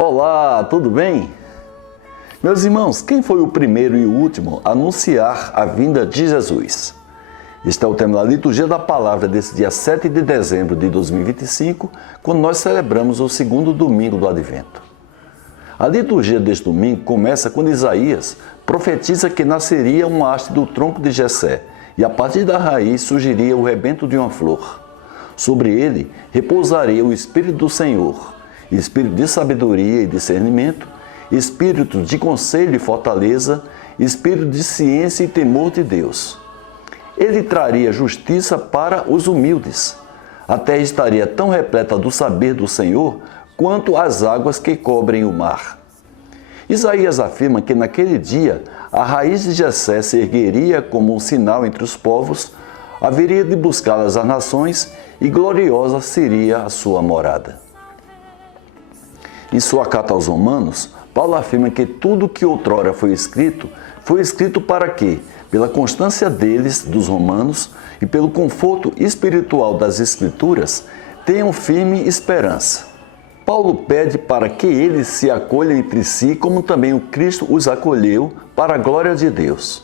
Olá, tudo bem? Meus irmãos, quem foi o primeiro e o último a anunciar a vinda de Jesus? Este é o tema da liturgia da palavra desse dia 7 de dezembro de 2025, quando nós celebramos o segundo domingo do Advento. A liturgia deste domingo começa quando Isaías profetiza que nasceria um haste do tronco de Jessé e a partir da raiz surgiria o rebento de uma flor. Sobre ele repousaria o Espírito do Senhor, espírito de sabedoria e discernimento, espírito de conselho e fortaleza, espírito de ciência e temor de Deus. Ele traria justiça para os humildes. A terra estaria tão repleta do saber do Senhor quanto as águas que cobrem o mar. Isaías afirma que naquele dia a raiz de Jessé se ergueria como um sinal entre os povos, haveria de buscá-las as nações e gloriosa seria a sua morada. Em sua carta aos Romanos, Paulo afirma que tudo que outrora foi escrito para que, pela constância deles, dos romanos, e pelo conforto espiritual das Escrituras, tenham firme esperança. Paulo pede para que eles se acolham entre si, como também o Cristo os acolheu, para a glória de Deus.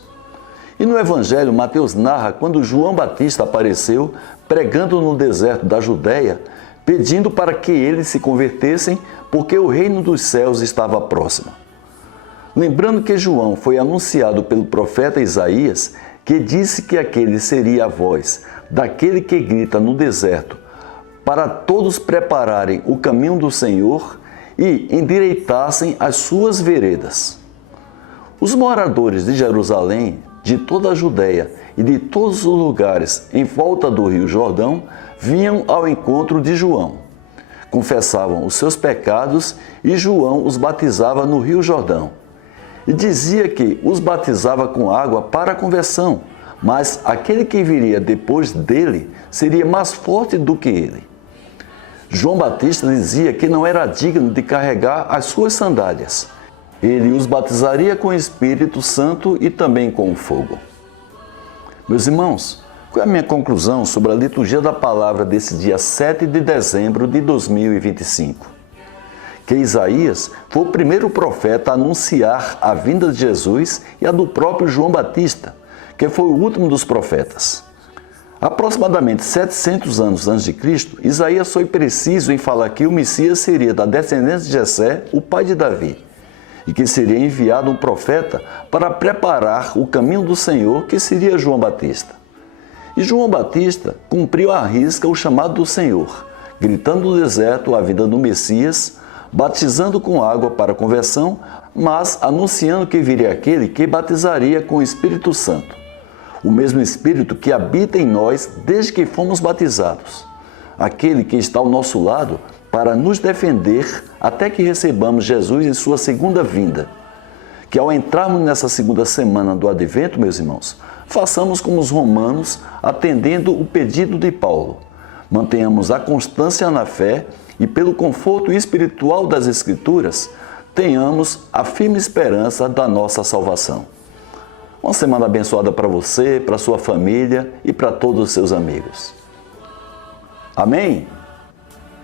E no Evangelho, Mateus narra quando João Batista apareceu, pregando no deserto da Judéia, pedindo para que eles se convertessem, porque o reino dos céus estava próximo. Lembrando que João foi anunciado pelo profeta Isaías, que disse que aquele seria a voz daquele que grita no deserto, para todos prepararem o caminho do Senhor e endireitassem as suas veredas. Os moradores de Jerusalém, de toda a Judéia e de todos os lugares em volta do Rio Jordão, vinham ao encontro de João. Confessavam os seus pecados e João os batizava no Rio Jordão. E dizia que os batizava com água para a conversão, mas aquele que viria depois dele seria mais forte do que ele. João Batista dizia que não era digno de carregar as suas sandálias. Ele os batizaria com o Espírito Santo e também com o fogo. Meus irmãos, qual é a minha conclusão sobre a liturgia da palavra desse dia 7 de dezembro de 2025? Que Isaías foi o primeiro profeta a anunciar a vinda de Jesus e a do próprio João Batista, que foi o último dos profetas. Aproximadamente 700 anos antes de Cristo, Isaías foi preciso em falar que o Messias seria da descendência de Jessé, o pai de Davi, e que seria enviado um profeta para preparar o caminho do Senhor, que seria João Batista. E João Batista cumpriu à risca o chamado do Senhor, gritando no deserto a vinda do Messias, batizando com água para a conversão, mas anunciando que viria aquele que batizaria com o Espírito Santo, o mesmo Espírito que habita em nós desde que fomos batizados, aquele que está ao nosso lado para nos defender até que recebamos Jesus em sua segunda vinda. Que ao entrarmos nessa segunda semana do Advento, meus irmãos, façamos como os romanos, atendendo o pedido de Paulo. Mantenhamos a constância na fé e, pelo conforto espiritual das Escrituras, tenhamos a firme esperança da nossa salvação. Uma semana abençoada para você, para sua família e para todos os seus amigos. Amém?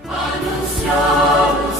Anunciar o